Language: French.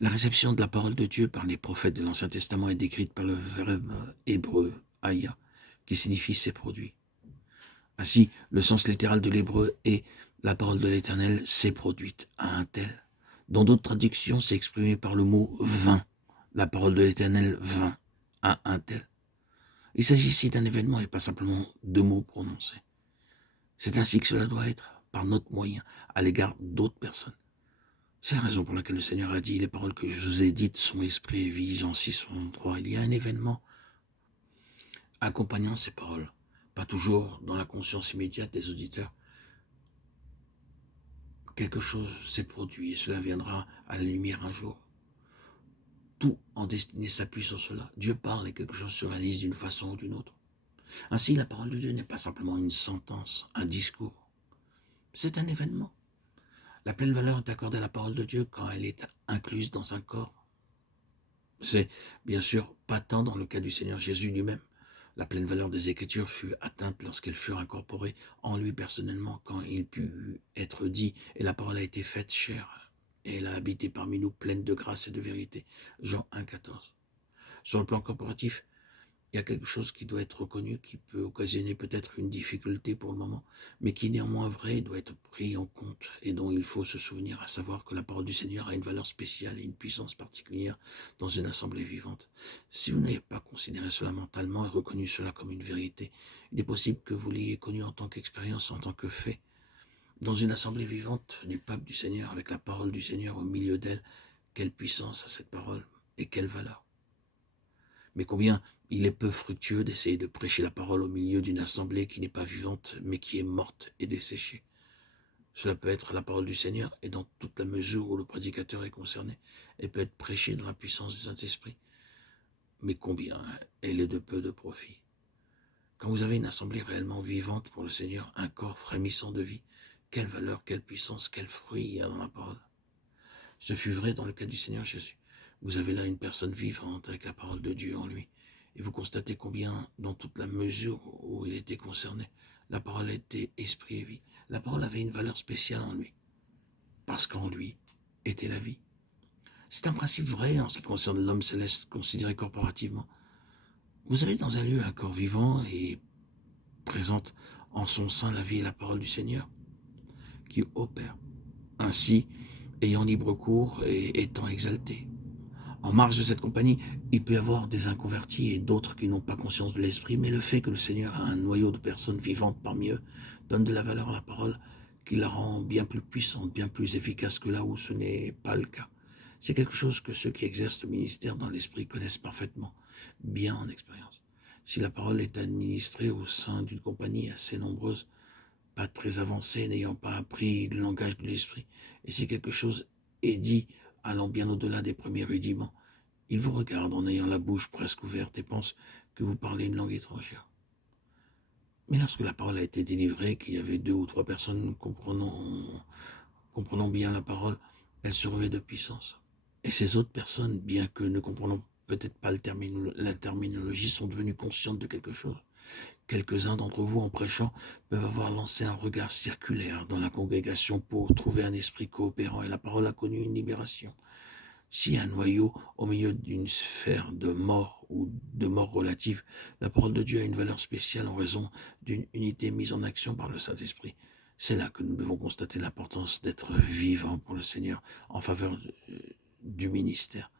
La réception de la parole de Dieu par les prophètes de l'Ancien Testament est décrite par le verbe hébreu « aya » qui signifie « s'est produit ». Ainsi, le sens littéral de l'hébreu est « la parole de l'Éternel s'est produite à un tel ». Dans d'autres traductions, c'est exprimé par le mot « vint ». La parole de l'Éternel vint à un tel. Il s'agit ici d'un événement et pas simplement de mots prononcés. C'est ainsi que cela doit être, par notre moyen, à l'égard d'autres personnes. C'est la raison pour laquelle le Seigneur a dit « Les paroles que je vous ai dites sont esprit et vie », Jean 6:3. Il y a un événement accompagnant ces paroles, pas toujours dans la conscience immédiate des auditeurs. Quelque chose s'est produit et cela viendra à la lumière un jour. Tout en destinée s'appuie sur cela. Dieu parle et quelque chose se réalise d'une façon ou d'une autre. Ainsi, la parole de Dieu n'est pas simplement une sentence, un discours. C'est un événement. La pleine valeur est accordée à la parole de Dieu quand elle est incluse dans un corps. C'est bien sûr pas tant dans le cas du Seigneur Jésus lui-même. La pleine valeur des Écritures fut atteinte lorsqu'elles furent incorporées en lui personnellement, quand il put être dit « et la parole a été faite chair, et elle a habité parmi nous pleine de grâce et de vérité ». Jean 1,14. Sur le plan corporatif, il y a quelque chose qui doit être reconnu, qui peut occasionner peut-être une difficulté pour le moment, mais qui néanmoins vrai doit être pris en compte et dont il faut se souvenir, à savoir que la parole du Seigneur a une valeur spéciale et une puissance particulière dans une assemblée vivante. Si vous n'avez pas considéré cela mentalement et reconnu cela comme une vérité, il est possible que vous l'ayez connu en tant qu'expérience, en tant que fait. Dans une assemblée vivante du peuple du Seigneur, avec la parole du Seigneur au milieu d'elle, quelle puissance a cette parole et quelle valeur. Mais combien il est peu fructueux d'essayer de prêcher la parole au milieu d'une assemblée qui n'est pas vivante, mais qui est morte et desséchée. Cela peut être la parole du Seigneur, et dans toute la mesure où le prédicateur est concerné, elle peut être prêchée dans la puissance du Saint-Esprit. Mais combien elle est de peu de profit. Quand vous avez une assemblée réellement vivante pour le Seigneur, un corps frémissant de vie, quelle valeur, quelle puissance, quel fruit il y a dans la parole. Ce fut vrai dans le cas du Seigneur Jésus. Vous avez là une personne vivante avec la parole de Dieu en lui. Et vous constatez combien, dans toute la mesure où il était concerné, la parole était esprit et vie. La parole avait une valeur spéciale en lui, parce qu'en lui était la vie. C'est un principe vrai en ce qui concerne l'homme céleste considéré corporativement. Vous avez dans un lieu un corps vivant et présente en son sein la vie et la parole du Seigneur, qui opère, ainsi ayant libre cours et étant exalté. En marge de cette compagnie, il peut y avoir des inconvertis et d'autres qui n'ont pas conscience de l'esprit, mais le fait que le Seigneur a un noyau de personnes vivantes parmi eux donne de la valeur à la parole qui la rend bien plus puissante, bien plus efficace que là où ce n'est pas le cas. C'est quelque chose que ceux qui exercent le ministère dans l'esprit connaissent parfaitement, bien en expérience. Si la parole est administrée au sein d'une compagnie assez nombreuse, pas très avancée, n'ayant pas appris le langage de l'esprit, et si quelque chose est dit allant bien au-delà des premiers rudiments, il vous regarde en ayant la bouche presque ouverte et pense que vous parlez une langue étrangère. Mais lorsque la parole a été délivrée, qu'il y avait 2 ou 3 personnes comprenant bien la parole, elle se revêt de puissance. Et ces autres personnes, bien que ne comprenant peut-être pas la terminologie, sont devenues conscientes de quelque chose. Quelques-uns d'entre vous, en prêchant, peuvent avoir lancé un regard circulaire dans la congrégation pour trouver un esprit coopérant, et la parole a connu une libération. Si un noyau au milieu d'une sphère de mort ou de mort relative, la parole de Dieu a une valeur spéciale en raison d'une unité mise en action par le Saint-Esprit. C'est là que nous devons constater l'importance d'être vivants pour le Seigneur en faveur du ministère.